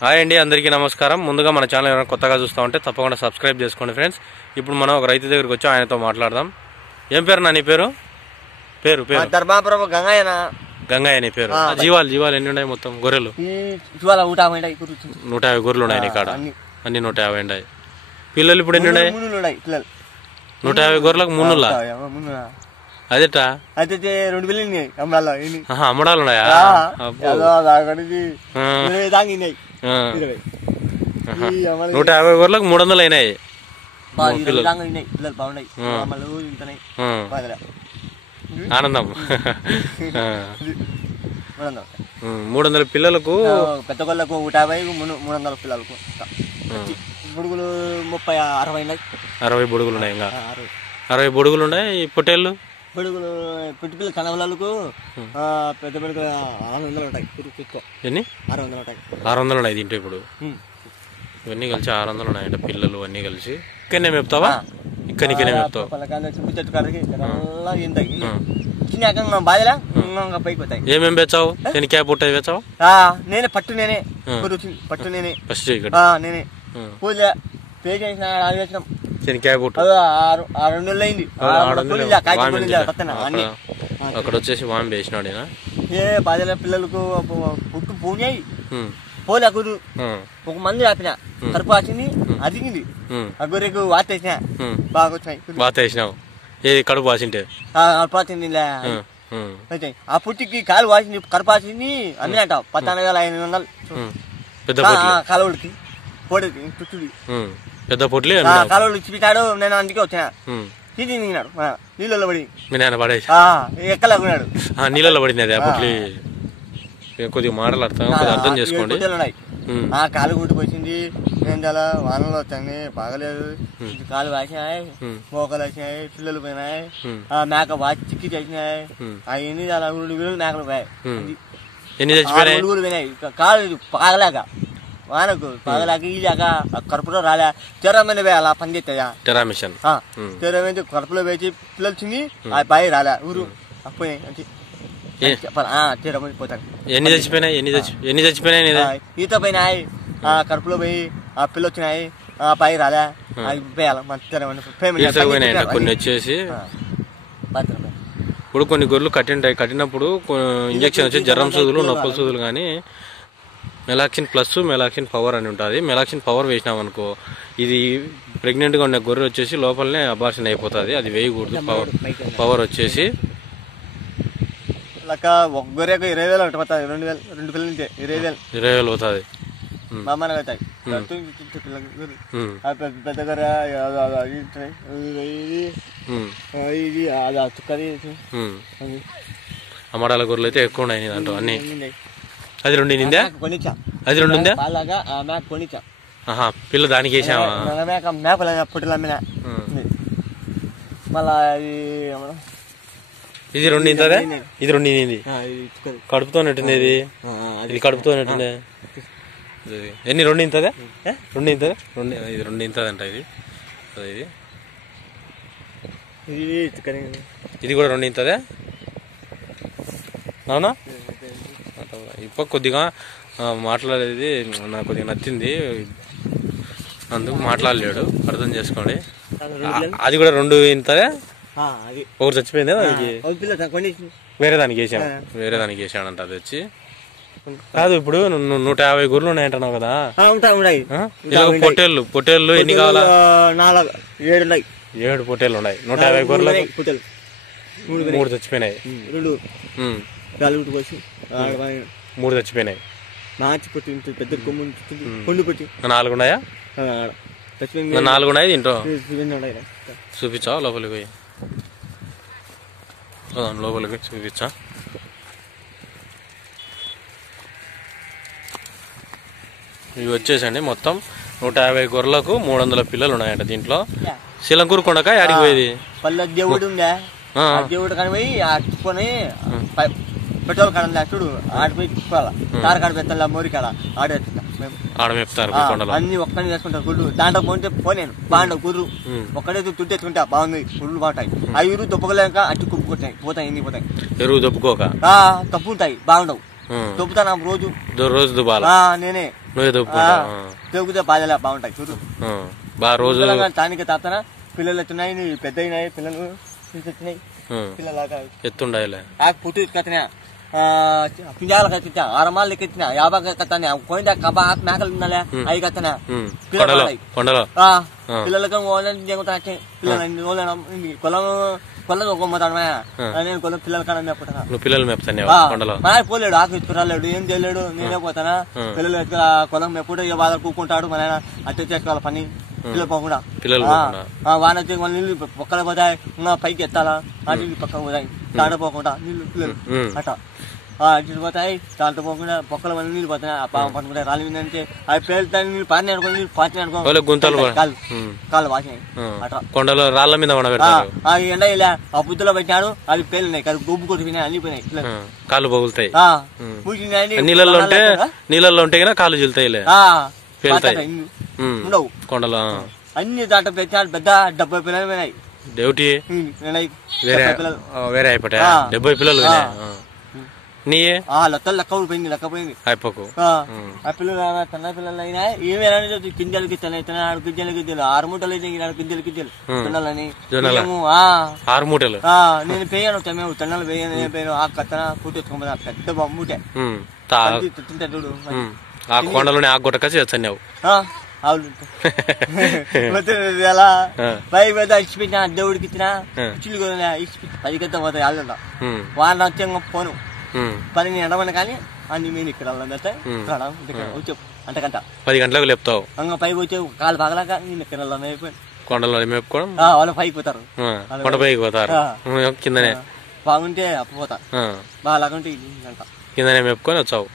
Hi అండి, అందరికీ నమస్కారం. ముందుగా మన ఛానల్ ఎవరైనా కొత్తగా చూస్తూ ఉంటే తప్పకుండా సబ్స్క్రైబ్ చేసుకోండి ఫ్రెండ్స్. ఇప్పుడు మనం ఒక రైతు దగ్గరికి వచ్చి ఆయనతో మాట్లాడదాం. ఏం పేరు నా నీ పేరు? పేరు పేరు ధర్మాపురం గంగయ్య. గంగయ్య నీ పేరు. జీవాలు ఎన్ని ఉన్నాయి మొత్తం? గొర్రెలు 150 గొర్రెలు ఉన్నాయి నీ కాడ? అన్ని 150 ఉన్నాయి. పిల్లలు ఇప్పుడు ఎన్ని ఉన్నాయి? 150 గొర్రెలకు 3 అదేటా? అయితే 2 పిల్లలు అమ్మడాలు ఉన్నాయా? 150 గొర్రెలకు 300 అయినాయి. ఆనందం. 300 పిల్లలకు, పెద్ద గొల్లకు 150, 300 పిల్లలకు బుడుగులు 60 బుడుగులు ఉన్నాయి. ఇంకా 60 బుడుగులు ఉన్నాయి. పొట్టేళ్ళు బుడుగులు పుట్టి పిల్లలు కనవలకు పెద్ద పిల్లలు 600 ఉంటాయి. ఎన్ని? 600 ఉంటాయి. 600 ఉన్నాయి దీంట్లో. ఇప్పుడు ఇవన్నీ కలిసి 600 ఉన్నాయంట పిల్లలు అన్నీ కలిసి. ఇక్కడనే మేపుతావా? ఇక్కడనే మేపుతావు? ఏమేమి పెంచావు? శనికాయ పుట్ట పెంచావు? నేనే పట్టు నేనే ఫస్ట్ నేనే పూజ పే చేసిన శనికాయ పుట్ట 6 నెలలు అయింది. అక్కడ వచ్చేసి వామి వేసినాడు. ఏ 10 పిల్లలకు పుట్టు పూనాయి పోలే గురు. ఒక మంది ఆపిన కరుపు వచ్చింది, అదిగింది. ఆ గొర్రెకు వాత వేసిన బాగా వచ్చినాయి. వాత వేసినావు? ఏది కడుపు వాసింటే? వచ్చింది. ఆ పుట్టికి కాలు వాసింది, కరుపు వాసింది. అమ్మినట 14,500 పెద్ద కాలువడికి పోడేది చుట్టుది పెద్ద పొట్లి కాలువలు ఇచ్చిపెట్టాడు. నేను అందుకే వచ్చిన. ఇది దిగినాడు నీళ్ళలో పడి. మీ నాన్న పడేసి ఎక్కలేకున్నాడు. నీళ్ళలో పడింది అది. ఆ పొట్లి కొద్దిగా మాటలాడతాం, అర్థం చేసుకోండి. కాలు గుట్టుకొచ్చింది. నేను చాలా వానలు వచ్చాయి, బాగలేదు. కాలు వాసినాయి, మోకలు వచ్చినాయి, పిల్లలు పోయినాయి. మేక వాచి చిక్కి చేసినాయి. అవన్నీ చాలా 2 వేలు మేకలు పోయాయి. 6 ఉడుగులు పోయినాయి. కాలు పాగలేక వానకు పాగలేక ఈలేక కడుపులో రాలే. తెరమైన వేయాలి పని చేస్తాయా? టెరామిషన్ తెరమైతే కడుపులో వేసి పిల్లలు చిన్ని ఆ బాయి రాలే. ఊరు పోయినాయి అంటే పోతాను. ఎన్ని చచ్చిపోయినాయి? ఈత పోయినాయి, కడుపులో పోయి ఆ పిల్లలు వచ్చినాయి, ఆ పై రాలే. కొన్ని వచ్చేసి ఇప్పుడు కొన్ని గొర్రెలు కట్టినప్పుడు ఇంజక్షన్ వచ్చి జ్వరం సూదులు, నొప్పుల సూదులు. కానీ మెలాక్సిన్ ప్లస్, మెలాక్సిన్ పవర్ అని ఉంటుంది. మెలాక్సిన్ పవర్ వేసినాం అనుకో, ఇది ప్రెగ్నెంట్గా ఉన్న గొర్రె వచ్చేసి లోపలనే అబార్షన్ అయిపోతుంది. అది వేయకూడదు. పవర్ వచ్చేసి ఒక గొర్రెకు 20,000 ఒకటి పోతుంది. 2 పిల్లలు ఉంటే 20,000 పోతుంది. మామూలు అవుతాయి. పెద్ద గొర్రె ఇది చుక్కది. అమ్మడాల గొర్రెలు అయితే ఎక్కువ ఉన్నాయి దాంట్లో అన్ని. అది 2 నిందా? అది 2 ఉందా? పిల్ల దానికి వేసావా? మేకలు పుట్టిలు అమ్మిన. మళ్ళా ఇది 2 ఇంతదా? ఇది 2 నింది. కడుపుతో నెట్టింది. ఇది కడుపుతో నెట్టింది. ఎన్ని? 2 ఇంతదా? 2 ఇంతదా? ఇది 2 ఇంతదంట. ఇది కూడా 2 ఇంతదా? అవునా? ఇప్పుడు కొద్దిగా మాట్లాడేది నాకు కొద్దిగా నచ్చింది, అందుకు మాట్లాడలేడు. అర్థం చేసుకోండి. అది కూడా 2 ఇంతదా? ఒకటి చచ్చిపోయిందా? వేరే దానికి వేసాడంట. అది వచ్చి కాదు. ఇప్పుడు 150 గొర్రెలు ఉన్నాయంటున్నావు కదా? పొట్టేళ్ళు ఎన్ని కావాలా? 7 పొట్టేళ్ళు ఉన్నాయి. 150 గొర్రెలకు 3 చచ్చిపోయినాయి. 3 చచ్చిపోయినాయి. పెద్ద కొమ్ము పెట్టి 4 ఉన్నాయా? 4 ఉన్నాయి దీంట్లో. చూపించావా? లోపలికి పోయి చూపించా. ఇవి వచ్చేసండి మొత్తం 150 గొర్రెలకు 300 పిల్లలు ఉన్నాయంట దీంట్లో. శిలంకూరు కొండక యాడికి పోయేది? దేవుడు ఉందా? దేవుడు కనిపోయి ఆడుకొని పెట్రోల్ కాడ చూడు, ఆడిపోయి తిప్పుకోవాలా. కారు కాడ పెద్ద మోరి కాడ ఆడమేపుతారు. అన్ని ఒక్కడిని చేసుకుంటారు గుళ్ళు. దాంట్లో పోతే పోలేను బాగుండవు గుర్రు. ఒక్కడే తుట్టేసుకుంటా బాగుంది. గుళ్ళు బాగుంటాయి. ఆ ఎరువు దొబ్బకలేక అట్టి కుప్పుకొచ్చాయి పోతాయి. ఎన్ని పోతాయి? ఎరువు దొబ్బుకోక తప్పు ఉంటాయి, బాగుండవు. దొబ్బుతాను రోజు రోజు దుబ్బాలా నేనే నువ్వే దొబ్బుకుంటావు దొబ్బితే బాధలే బాగుంటాయి చూడు బాగా రోజు తానికి తాతనా పిల్లలు వచ్చినాయి పెద్ద అయినాయి పిల్లలు వచ్చినాయి పిల్లలు ఎత్తుండాలి పుట్టి కత్తినా పింజాలు కత్తినా 6 మాలు ఎక్కినా 50 కత్తానే పోయిందా కబా మేకలు తిన్నాలే అవి కత్తనా పిల్లలకి పిల్లలు కొల్లం ఒక్కమ్మతాను నేను కొల్ల పిల్లల కాడ మేపుతాను పిల్లలు మేపుతాను పోలేడు ఆకు ఇచ్చుకురాలేడు ఏం చేయలేడు నేనే పోతానా పిల్లలు కొలం మేపుడు ఏ బాధలు కూకుంటాడు మన అట్టే చేసుకోవాలి పని పిల్లలు పోకుండా వాన వచ్చి నీళ్ళు పక్కన పోతాయి పైకి ఎత్తాలా ఆ నీళ్ళు పక్కన పోతాయి దాంట్లో పోకుండా నీళ్ళు పిల్లలు అట్లా అటు పోతాయి దాంట్లో పోకుండా పొక్కల వల్ల నీళ్ళు పోతాయి పట్టుకుంటాయి రాళ్ళు ఏంటంటే అవి పేలుతాయి నీళ్ళు పాని అనుకో నీళ్ళు పాని అనుకో కాళ్ళు వాసినాయి అట్లా కొండలో రాళ్ళ మీద అవి ఎండ ఇలా ఆ బుద్ధులో పెట్టాడు అవి పేలినాయి కదా గుబ్బు కొట్టిపోయినాయి అన్ని పోయినాయి కాళ్ళు పగులుతాయి నీళ్ళల్లో ఉంటే కాళ్ళు జిల్తాయి ఉండవు కొండలో అన్ని దాంట్లో పెట్టాడు పెద్ద 70 పిల్లలు పోయినాయి డ్యూటీ వేరే అయిపోయా 70 పిల్లలు నీ లెక్కలు లెక్క పోయింది అయిపోకు ఆ పిల్లలు చిన్న పిల్లలు అయినా ఏమైనా గింజలకి తిన్నాడు గింజలకి 6 మూటలు అయితే గింజలకి తిన్నాలని 6 మూటలు నేను పేయను తిన్నాలు పేయను పేరు ఆ కత్తన పూట ఎత్తుకోపోతా పెద్ద బొమ్మూటే తింటా చూడు ఆ కొండలోనే ఆ గుట్టకసి వచ్చావు ఎలా పై పెద్ద ఇచ్చిపెట్టిన దేవుడికి ఇచ్చిన ఇచ్చులు కూడా ఇచ్చిపెట్టి 10 గంట పోతాయి వాళ్ళు వాళ్ళ వచ్చే పోను 10 ఎండమని కానీ అన్ని మేము ఇక్కడ వచ్చావు అంతకంట 10 గంటలకు లేపుతావు ఇంకా పైకి వచ్చావు కాలు బాగలాక నేను ఇక్కడ మేపుకొని కొండలో మేపుకోవడం వాళ్ళు పైకి పోతారు కొండ పైకి పోతారు కిందనే బాగుంటే అప్పు పోతా బాగాలాగుంటే గంట కిందనే మేపుకొని వచ్చావు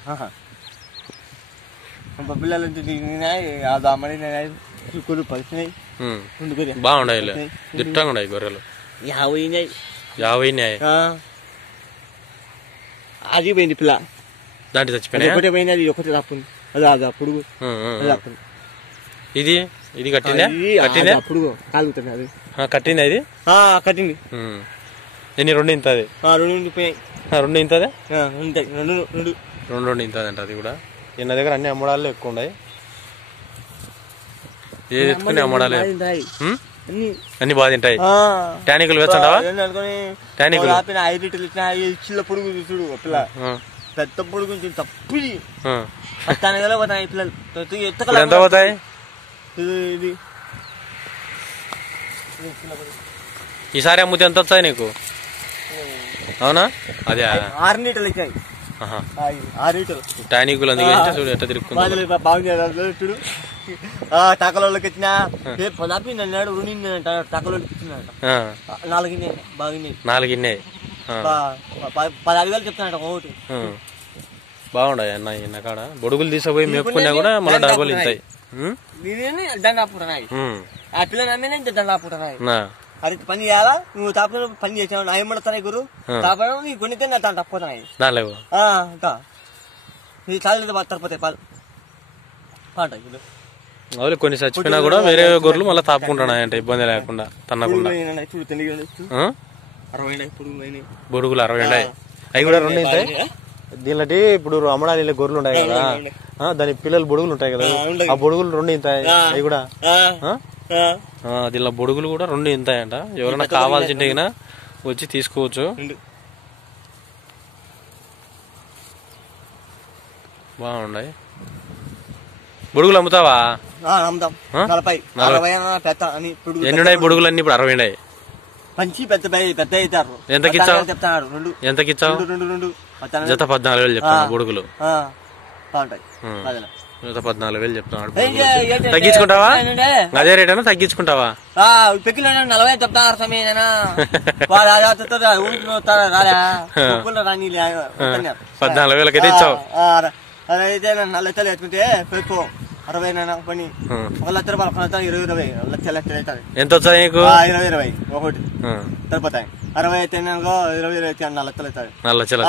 పిల్లలు అమ్మడి చుక్కలు పరిచినాయి బాగుండాయి దిట్టంగా ఉన్నాయి గొర్రెలు 50 అది పోయింది పిల్ల దాంట్లో చచ్చిపోయినాయి ఒకటే పోయింది అది ఒకటి తప్పుంది అది అప్పుడు ఇది ఇది కట్టిందే అప్పుడు కాలుగుతుంది అది కట్టింది అది కట్టింది ఎన్ని 2 ఇంతది 2 పోయాయి 2 ఇంతదే ఉంటాయి 2 ఇంతది అంట అది కూడా ఈయన దగ్గర అన్ని అమ్మడాలు ఎక్కువ ఉన్నాయి ఏది ఎత్తుకుని అమ్మడాలే అన్ని బాగా తింటాయి టానికులు వేస్తావా టానికులు చిల్ల పొడుగు చూడు పిల్ల పెద్ద పొడుగు తప్పు పోతాయి పిల్లలు ఎంత పోతాయి ఇది ఈసారి అమ్ముతే ఎంత వస్తాయి నీకు అవునా అదే 6 లీటర్లు ఇచ్చాయి టానికులు అందుకే చూడు ఎట్లా తిరుగుతుంది బాగుంది చూడు తాకలోళ్ళకి ఇచ్చినా పదాపి నన్నాడు తాకలోళ్ళకి ఇచ్చినాడు 4 బాగున్నాయి 4 16,000 చెప్తానట ఒకటి బాగుండయి అన్న ఇన్న కాడ బొడుగులు తీసుకుపోయి మేపుకున్నా కూడా మన డబ్బులు ఇంతాయి దండాపుటనాయి ఆ పిల్లలు అమ్మే దండాపుటనాయి అది పని చేయాలా నువ్వు తాపడం పని చేసావు ఏమడతాయి గురు తాపడం నీ కొనితే నా దాని తప్పిపోతాయి చాలు తప్పిపోతాయి పాలు అవును కొన్ని చచ్చిపోయినా కూడా వేరే గొర్రెలు మళ్ళీ తాపుకుంటున్నాయి అంటే ఇబ్బంది లేకుండా తన్నకుండా బొడుగులు 60 అవి కూడా 2 ఉంటాయి దీనిలో ఇప్పుడు అమ్మడాలి గొర్రెలు ఉంటాయి కదా దాని పిల్లలు బొడుగులు ఉంటాయి కదా ఆ బొడుగులు 2 ఇంతాయి అవి కూడా దీనిలో బొడుగులు కూడా 2 ఇంతాయంట ఎవరైనా కావాల్సింటే వచ్చి తీసుకోవచ్చు బాగున్నాయి బొడుగులు అమ్ముతావా ఎన్ని బొడుగులు అన్ని ఇప్పుడు 60 ఉన్నాయి పంచి పెద్ద పెద్ద అవుతారు ఎంతకి ఇచ్చావు జత 14,000 చెప్తాను బొడుగులు జత 14,000 చెప్తున్నాడు తగ్గించుకుంటావా అదే రేట్ అయినా తగ్గించుకుంటావా 40 చెప్తారు సమయనా 14,000 అయితే ఇచ్చావు అదైతే 4 లక్షలు ఎత్తుకుంటే పెట్టుకో 60 పని 1 లక్ష రూపాయలు 20 లక్షలు అవుతుంది ఎంత వచ్చాయి నీకు 20 ఒకటి సరిపోతాయి 60 అయితే 20 అయితే 4 లక్షలు అవుతాయి 4 లక్షలు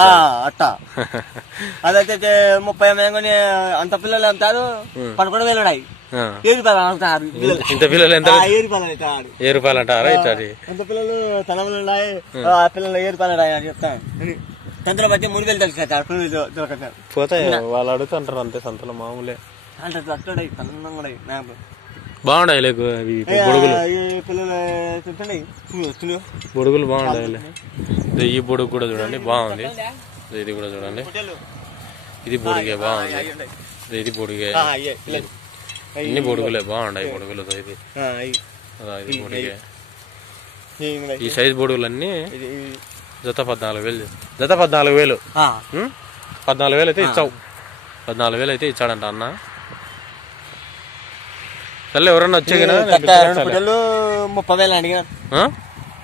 అట్టా అదైతే 30 కొని అంత పిల్లలు అంటారు 11,000 ఉన్నాయి 7 రూపాయలు అంటారు ఇంత పిల్లలు ఎంత 7 రూపాయలు అవుతారు 7 రూపాయలు అంటారా అంత పిల్లలు తన ఉన్నాయి ఆ పిల్లలు 7 రూపాయలు అని చెప్తాను సంతలో పడితే 3,000 తెలుసు పోతాయి వాళ్ళు అడుగుతుంటారు అంతే సంతలో మామూలే అంటే అట్టాయి సన్నం కూడా నాకు బాగుండాయి లేకు బొడుగులు పిల్లలు తింటాయి వస్తున్నాయి బొడుగులు బాగుండాయి ఈ బొడుగు కూడా చూడండి బాగుంది ఇది కూడా చూడండి ఇది బొడుగే బాగుంది ఇది బొడుగే ఇన్ని బొడుగులే బాగుండాయి బొడుగులతో ఇది ఇది బొడుగే ఈ సైజ్ బొడుగులన్నీ జత 14,000 జత 14,000 14,000 అయితే ఇచ్చావు 14,000 అయితే ఇచ్చాడంట అన్న సర్లే ఎవరన్నా వచ్చేగినా 30,000 అడిగారు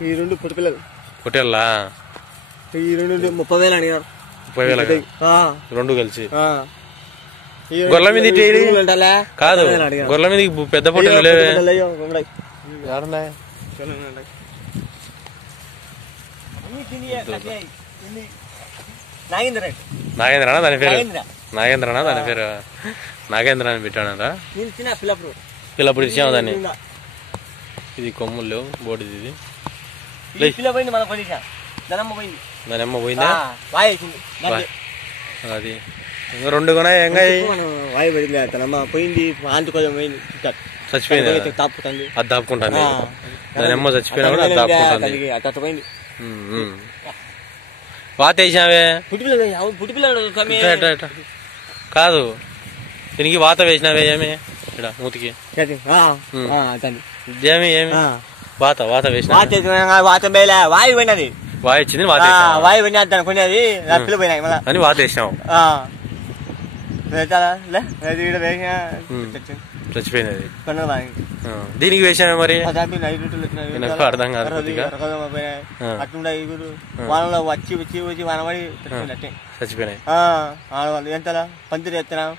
ఈ 2 పొట్టి పిల్లలు పొట్టేళ్ళా ఈ 2 30,000 అడిగారు 30,000 రెండు కలిసి గొర్రెల మీద కాదు గొర్రెల మీద పెద్ద పొట్టేలు లేవే నాగేంద్రనా దాని పేరు నాగేంద్రనా దాని పేరు నాగేంద్ర అని పెట్టాడా పిల్లప్పుడు ఇచ్చాము దాన్ని ఇది కొమ్ములు లేవు బోడిది ఇది దాని అమ్మ పోయిందా అది ఇంకా 2 కూడా వాయి పడింది తనమ్మ పోయింది ఆంటి కొంచెం పోయింది చచ్చిపోయింది అది దాపుకుంటాను దాని అమ్మ చచ్చిపోయినా కూడా అది దాపుకుంటుంది అట్ట పోయింది వాత వేసినావే కాదు దీనికి వాత వేసినావే ఏమి ఇక్కడ మూతికి ఏమి ఏమి వాత వాత వేసిన వాయి పోయినది వాయి వచ్చింది వాయి పోయినది దాని కొనేది పిల్లలు పోయినాయి మళ్ళీ అని వాత వేసినావు చచ్చిపోయినది దీనికి వేసామే మరి అర్థం కాదు అట్లా వాళ్ళలో వచ్చి వచ్చి వచ్చి వనబడి చచ్చిపోయినాయి ఆడవాళ్ళు ఎంతలా పందిరి ఎత్తున్నాం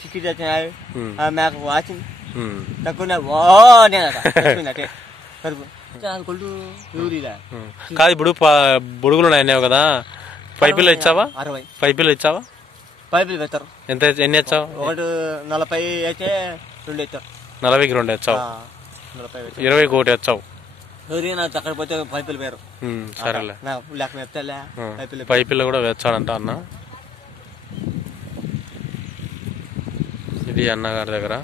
చిక్కి తెచ్చినాయి మేక వాచింది తక్కువ కాదు ఇప్పుడు బుడుగులు ఉన్నాయన్నావు కదా పైపులు ఇచ్చావా 60 పైపులు ఇచ్చావా పైపులు పెడతారు ఎంత ఎన్ని ఇచ్చావు ఒకటి 40 అయితే 2 ఇస్తారు 40కి 2 ఇచ్చావు 20కి 1 ఇచ్చావు అక్కడ పోతే పైపులు పేరు సరేలే లేక పైపులు కూడా వేచాడంట అన్న ఇది అన్నగారి దగ్గర